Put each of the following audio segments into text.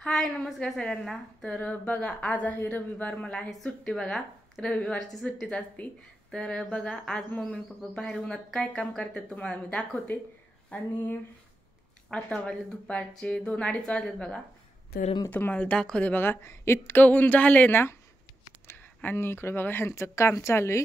हाय नमस्कार सगळ्यांना। तर बघा आज आहे रविवार, मला आहे सुट्टी। बघा रविवारची सुट्टीच असती। तर बघा आज मम्मी पप्पा बाहेर उन्हात काय काम करतात तुम्हाला मी दाखवते। आणि आता वाजले दुपारचे 2-2:30 वाजलेत बघा। तर मी तुम्हाला दाखवते बघा, इतकं ऊन झालंय ना। आणि इकडे बघा ह्यांचं काम चालू आहे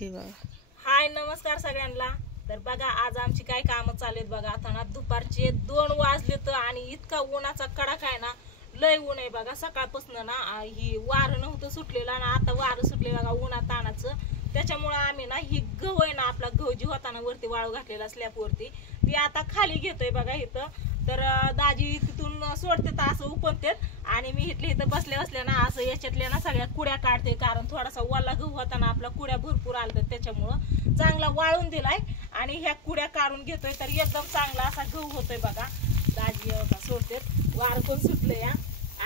हे बघा। हाय नमस्कार सगळ्यांना। तर बघा आज आमची काय कामं चालू आहेत बघा। आता ना दुपारचे 2 वाजलेत आणि इतका उन्हाचा कडाका आहे ना, लय ऊन आहे बघा। सकाळपासून ना ही वारं नव्हतं सुटलेलं आणि आता वारं सुटले बघा उन्हात तानाचं। त्याच्यामुळे आम्ही ना ही गहू आहे ना, आपला गहू जी होता ना वरती वाळू घातलेला स्लॅबवरती, ती आता खाली घेतोय बघा इथं। तर दाजी तिथून सोडते तर असं उपनतेत आणि मी इथले इथं बसल्या बसल्या ना असं याच्यातल्या ना सगळ्या कुड्या काढते, कारण थोडासा वल्ला गहू होता ना आपला, कुड्या भरपूर आलतात त्याच्यामुळं चांगला वाळून दिलाय आणि ह्या कुड्या काढून घेतोय। तर एकदम चांगला असा गहू होतोय बघा। दाजी सोडते, वार पण सुटले या।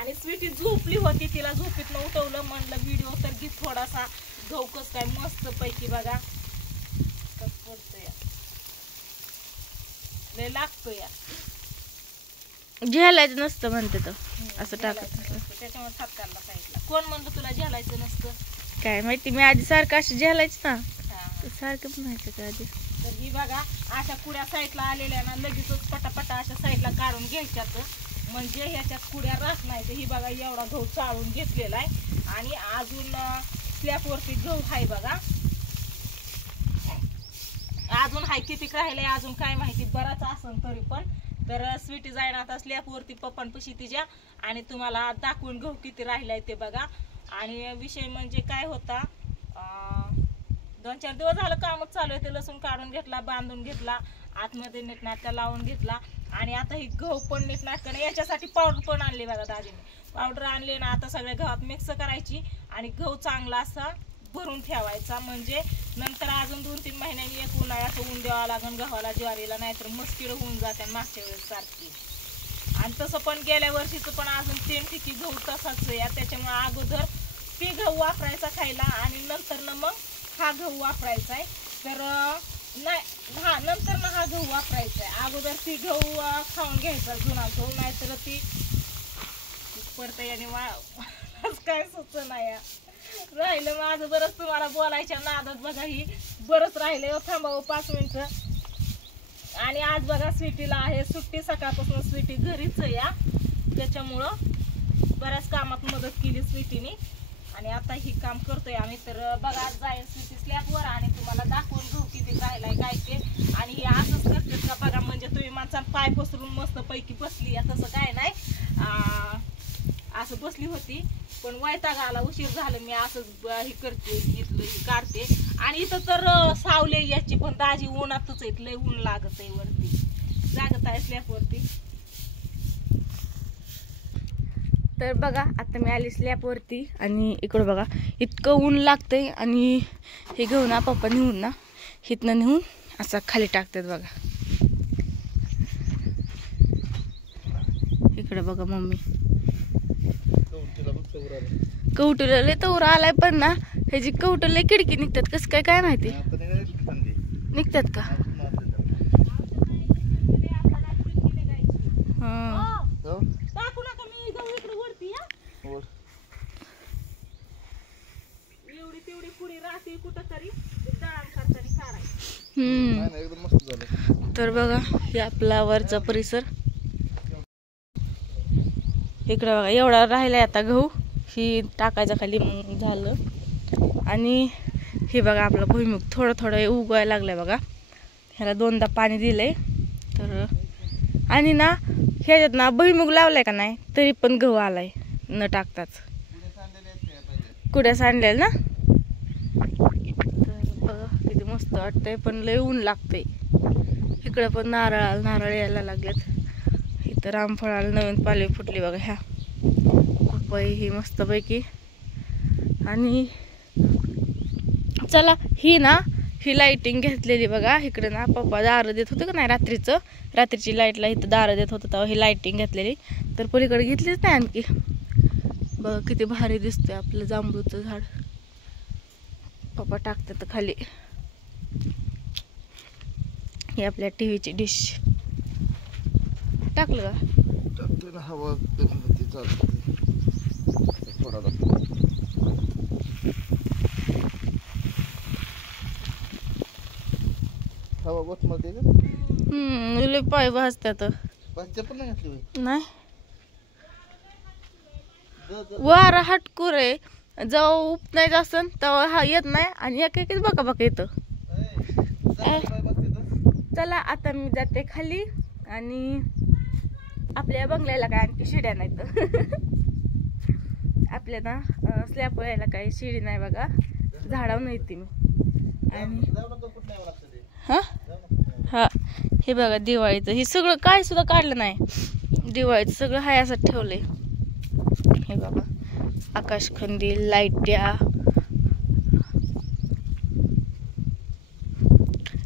आणि स्वीटी झोपली होती, तिला झोपीतनं उठवलं, म्हणलं व्हिडिओ तर घे थोडासा, गहू कस काय मस्त पैकी बघा कस पडतोय, लय लागतोय या। झेलायचं नसतं म्हणते तर असं टाकत त्याच्यामुळे थापकायला पाहिजे। कोण म्हणलं तुला झेलायचं नसतं? काय माहिती, मी आधी सारखं असं झेलायचं ना, सारखं म्हणायचं का आधी। तर ही बघा अशा कुड्या साईडला आलेल्या ना लगेचच पटापटा अशा साईडला काढून घ्यायच्यात, म्हणजे ह्याच्यात कुड्या राहत नाही। तर ही बघा एवढा गहू चाळून घेतलेला आहे आणि अजून स्लॅबवरती गहू आहे बघा। अजून हाय किती राहिले अजून काय माहिती, बराच असन तरी पण। तर स्वीटी जाईन आता स्लॅबवरती पप्पांपाशी तिच्या आणि तुम्हाला दाखवून गहू किती राहिलाय ते बघा। आणि विषय म्हणजे काय होता, 2-4 दिवस झालं कामच चालू आहे। ते लसूण काढून घेतला, बांधून घेतला, आतमध्ये नीटनाटका लावून घेतला आणि आता ही गहू पण नीटनाटका नाही, याच्यासाठी पावडर पण आणली बघा दाजीने। पावडर आणली ना, आता सगळ्या गव्हात मिक्स करायची आणि गहू चांगला असा भरून ठेवायचा, म्हणजे नंतर अजून 2-3 महिन्यांनी एक उन्हाळ्याचं ऊन द्यावं लागेल गव्हाला, ज्वारीला, नाहीतर मस्किड होऊन जाते मागच्या वेळेस सारखी। आणि तसं पण गेल्या वर्षीचं पण अजून 3 ठिकी गहू तसाच या। त्याच्यामुळे अगोदर ते गहू वापरायचा खायला आणि नंतर ना मग हा गहू वापरायचा आहे। तर नाही हा नंतर ना हा गहू वापरायचा आहे, अगोदर ती गहू खाऊन घ्यायचा जुना गहू, नाहीतर ती पडतं याने काय सुचना या। राहिलं माझं बरंच तुम्हाला बोलायच्या नादात बघा, ही बरंच राहिलं। थांबावं 5 मिनिटं। आणि आज बघा स्वीटीला आहे सुट्टी, सकाळपासून स्वीटी घरीच या, त्याच्यामुळं बऱ्याच कामात मदत केली स्वीटीने आणि आता ही काम करतोय आम्ही। तर बघा जाईल स्वीटी स्लॅबवर आणि तुम्हाला दाखवून गहू किती राहिलाय काय ते। आणि हे असंच करतात का बघा, म्हणजे तुम्ही माणसाला पाय पसरून मस्त पैकी बसली, तसं काय नाही, असं बसली होती पण वैताग आला, उशीर झालं, मी असंच हे करते, घेतलं हे काढते। आणि इथं तर सावले याची पण दाजी उन्हातच आहेत, लय ऊन लागत आहे वरती, जागत आहे स्लॅबवरती। तर बघा आता मी आली स्लॅबवरती आणि इकडं बघा इतकं ऊन लागतंय आणि हे घेऊन ना पप्पा नेऊन ना इथनं नेऊन असं खाली टाकतात बघा। इकडं बघा मम्मी कवटुला लय तवर आलाय, पण ना ह्याची कवटुला खिडकी निघतात, कसं काय काय माहिती निघतात का। तर बघा हे आपला वरचा परिसर, इकडे बघा एवढा राहिलाय आता गहू, ही टाकायचा खाली मग झालं। आणि हे बघा आपला भुईमुग थोडं थोडं उगवायला लागलाय बघा, ह्याला 2दा पाणी दिलंय। तर आणि ना ह्याच्यात ना भुईमुग लावलाय का नाही तरी पण गहू आलाय न टाकताच, कुड्या सांडलेल्या ना। तर बघा किती मस्त वाटतंय, पण लय ऊन लागतंय। इकडं पण नारळ यायला लागलेत, इथं रामफळाला नवीन पाले फुटली बघा, ह्या पपई ही मस्त पैकी। आणि चला ही ना ही लाइटिंग घेतलेली बघा, इकडे ना पप्पा दारं देत होते का नाही रात्रीची लाईटला इथं दारं देत होतं तेव्हा ही लाइटिंग घेतलेली। तर पलीकडे घेतलीच नाही आणखी, बघा किती भारी दिसतंय आपलं जांभूचं झाड। पप्पा टाकतात खाली, ही आपल्या टीव्हीची डिश टाकलं का? पण हवा गणपती चालते थोडा हवा गोट मध्ये लय पाय भाजतात चप्पल नाही घातली बाई. नाही वारा हटकूर आहे. जेव्हा उपनायचं असन तेव्हा हा येत नाही आणि एक एक बघा बघा येतं. चला आता मी जाते खाली आणि आपल्या बंगल्याला काय आणखी शिड्या नाहीत. आपल्या ना स्लॅब यायला काही शिडी नाही बघा, झाडावर नाही ती मी. आणि हा हा हे बघा दिवाळीचं हे सगळं काय सुद्धा काढलं नाही. दिवाळीचं सगळं हाय असं ठेवलंय. हे बघा आकाशकंदील, लाईट्या,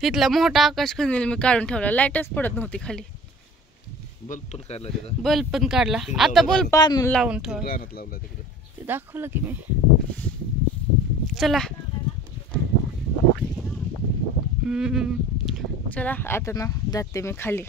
इथला मोठा आकाशकंदील मी काढून ठेवला. लाईटच पडत नव्हती खाली. बल्ब पण काढला त्याचा, बल्ब पण काढला. आता बल्ब आणून लावून ठेवला. रानात लावला तिकडे, ते दाखवलं की मी. चला चला आता ना जाते मी खाली.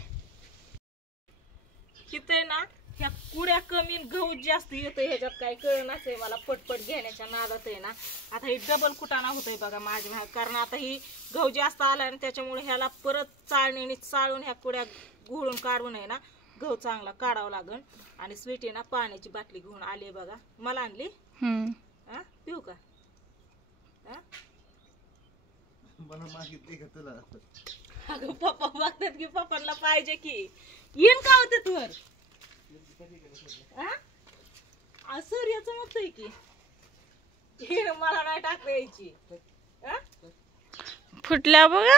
तिथे ना ह्या कुड्या कमी गहू जास्त येतोय, ह्याच्यात काय कळणाच आहे मला. पटपट घेण्याच्या नादात आहे ना आता ही डबल कुटाणा होतोय बघा माझ्या भाग. कारण आता ही गहू जास्त आला आणि त्याच्यामुळे ह्याला परत चाळणीने चाळून ह्या कुड्या घोळून काढून आहे ना गहू चांगला काढावा लागल. आणि स्वीटी ना पाण्याची बाटली घेऊन आली बघा. मला आणली हा पिऊ का? मला मागितली का तुला? अगं पप्पा बघतात की पप्पांना पाहिजे की येईन का होते तुवर सूर्य चमकतोय की हे मला नाही टाकता यायची. फुटल्या बघा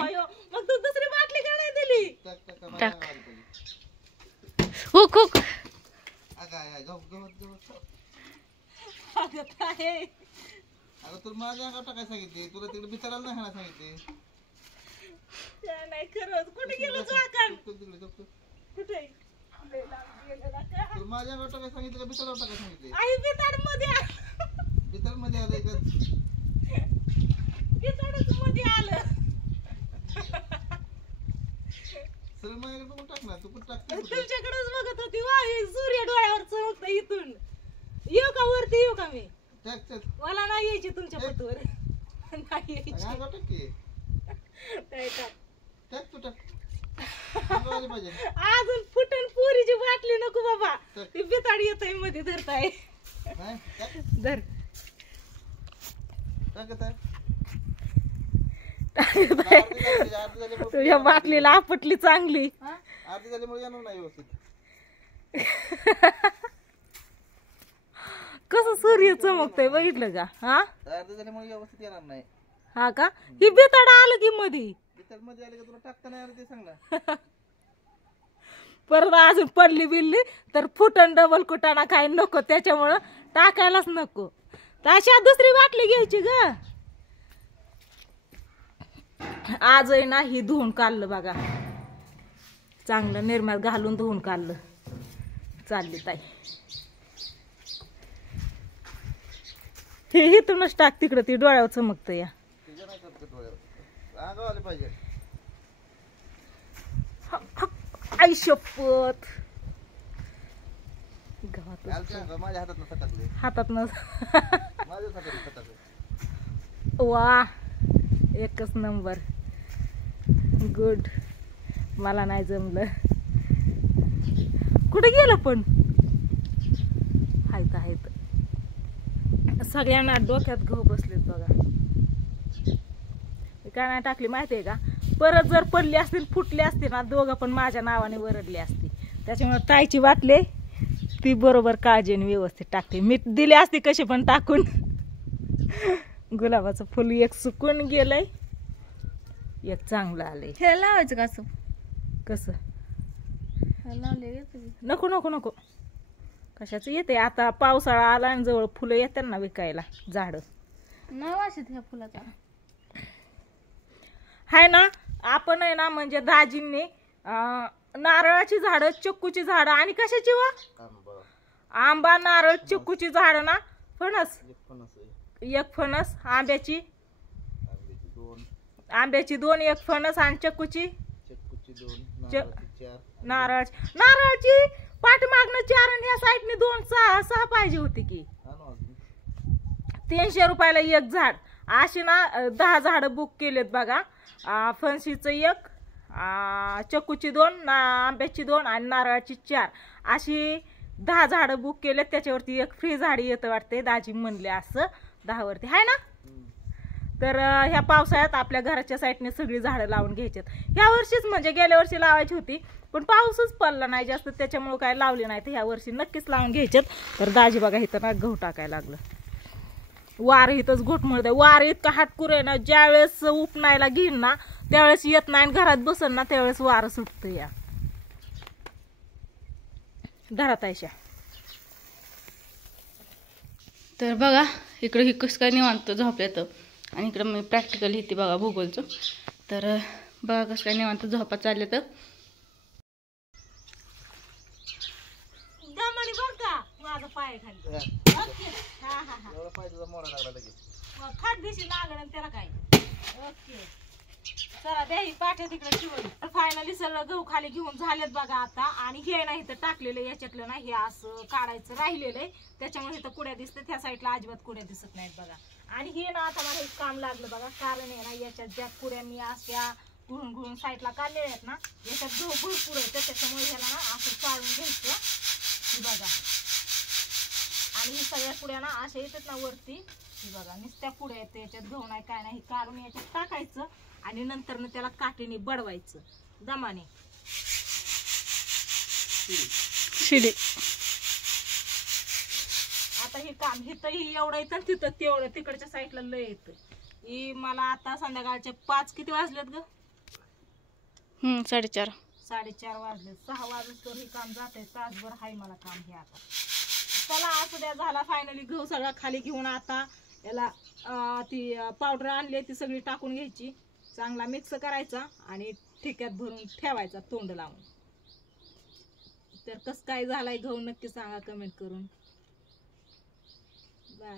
मग तू दुसरी बाटली का नाही दिली? टाक हुक हुक. अगं तुला माझ्या अंगावर टाकायला सांगितले, तुला तिकडे बिचारायला नाही खायला सांगितले. नाही खरंच कुठे गेलो चाकण? कुठे तुला माझ्या अंगावर टाकायला सांगितलं का बिचारावर टाकायला सांगितले? आई बिताड मध्ये बिचार मध्ये आलंय का? बिताडच मध्ये आलं. सर माझ्याकडे पण टाकणार, तू कुठं टाकते? तुमच्याकडेच बघत होती वा. हे सूर्य डोळ्यावर चमकतं इथून. येऊ का वरती येऊ का मी? मला नाही यायची तुमच्या पटवर. नाही यायची. अंगावर टाक की. काय टाक. टाक तू टाक. अंगावर पाहिजे. अजून फुटन पुरीची बाटली नको बाबा. ती बिताड येतोय मध्ये धरताय. नाही टाक. धर. टाकत आहे. तुझ्या बाटलीला आपटली चांगली. आरती झाल्यामुळे येणार नाही व्यवस्थित. कसं सूर्य चमकतोय बघितलं का? हा आरती झाल्यामुळे व्यवस्थित येणार नाही. हा का? ही बिताड आलं की मध्ये. बिचार मध्ये आले का तुला टाकता नाही आलं ते सांग ना. परत अजून पडली बिल्ली तर फुटन डबल कुटाणा काय नको, त्याच्यामुळं टाकायलाच नको. तर अशा दुसरी बाटली घ्यायची ग. आज आहे ना ही धुवून काढलं बघा, चांगलं निर्म्यात घालून धुवून काढलं. चालली ताई हे इथूनच टाक तिकडं, ती डोळ्यावर चमकतं या. तुझ्या नाही करत डोळ्यावर, अंगावर आले पाहिजे. आई शपथ. माझ्या हातात नसतं टाकले, हातात न माझ्या हातात टाकले. वा एकच नंबर. गुड. मला नाही जमलं. कुठे गेलं पण? हायत हायत. सगळ्यांना डोक्यात गहू बसलेत बघा. काय नाही टाकली माहितीये का? परत जर पडली असतील फुटली असती ना दोघं पण माझ्या नावाने वरडली असती. त्याच्यामुळे ताईची वाटले ती बरोबर काळजीने व्यवस्थित टाकते. मीठ दिली असती कशी पण टाकून. गुलाबाचं फुल एक सुकून गेलंय, एक चांगलं आलंय. हे लावायचं का असं? कसं? लावले नको नको नको. कशाचं येते आता? पावसाळा आला आणि जवळ फुलं येतात ना विकायला झाड. नाही वाशत ह्या फुलाचा. हाय ना आपण आहे ना म्हणजे दाजींनी नारळाची झाडं, चिक्कूची झाडं आणि कशाची वा? आंबा, नारळ, चिक्कूची झाडं ना. फणस एक फणस, आंब्याची दोन, एक फणस आणि चिक्कूची नारळाची पाठीमाग पाहिजे होती की. आणू अजून. 300 रुपयाला एक झाड. अशी ना 10 झाडं बुक केलेत बघा. फणशीचं 1, चक्कूची 2, आंब्याची 2 आणि नारळाची 4 अशी 10 झाडं बुक केलेत. त्याच्यावरती एक फ्री झाड येतं वाटते, दाजी म्हणले असं 10 वरती आहे ना. तर ह्या पावसाळ्यात आपल्या घराच्या साईडने सगळी झाडं लावून घ्यायच्यात. ह्या वर्षीच म्हणजे गेल्या वर्षी लावायची होती पण पाऊसच पडला नाही जास्त, त्याच्यामुळे काय लावली नाही. तर ह्या वर्षी नक्कीच लावून घ्यायच्यात. तर दाजी बघा इथं ना गहू टाकायला लागलं. वार इथंच घोटमळत आहे. वार इतका हाटकूर आहे ना, ज्यावेळेस उपनायला घेईन ना त्यावेळेस येत नाही, घरात बसन ना त्यावेळेस वार सुटतं. या घरात आयशा. तर बघा इकडं ही कसं काय निवांत झोपल्यात आणि इकडं मी प्रॅक्टिकल लिहिते बघा भूगोलचं. तर बघा कसं काय निवांत झोपा चालले. तर दमाने बघ का माझा पाय खाली. ओके. हा हा हा. एवढा पाय तुझा मोडा लागला लगेच. खाट दिशी लागलं आणि त्याला काय. ओके. चला द्या ही पाठ्या तिकडे ठेवली. तर फायनली सगळं गहू खाली घेऊन झालेत बघा आता. आणि हे नाही तर टाकलेलं याच्यातलं ना, हे असं काढायचं राहिलेलं आहे, त्याच्यामुळे इथं कुड्या दिसते. त्या साईडला अजिबात कुड्या दिसत नाहीत बघा. आणि हे ना आता मला एक काम लागलं बघा, कारण आहे ना याच्यात ज्या कुड्या मी अशा घुळून घुळून साईडला काढलेल्या आहेत ना, याच्यात गहू भरपूर आहे, त्याच्यामुळे ह्याला ना असं चाळून घ्यायचं बघा. आणि ही सगळ्या कुड्या ना अशा येतात ना वरती, ही बघा नुसत्या कुड्या येते, याच्यात गहू नाही काय नाही, काढून याच्यात टाकायचं आणि नंतर ना त्याला काठीने बडवायचं दमाने. शिडी आता हे काम हिथंही एवढं येतं, तिथं तेवढं तिकडच्या साईडला लय येतं. ही मला आता संध्याकाळचे 5 किती वाजलेत ग? 4:30. 4:30 वाजले. 6 वाजता हे काम जात आहे, तासभर आहे मला काम हे आता. चला असू द्या, झाला फायनली गहू सगळा खाली घेऊन. आता याला ती पावडर आणली ती सगळी टाकून घ्यायची, चांगला मिक्स करायचा आणि ठिक्यात भरून ठेवायचा तोंड लावून. तर कसं काय झालाय गहू नक्की सांगा कमेंट करून. बाय.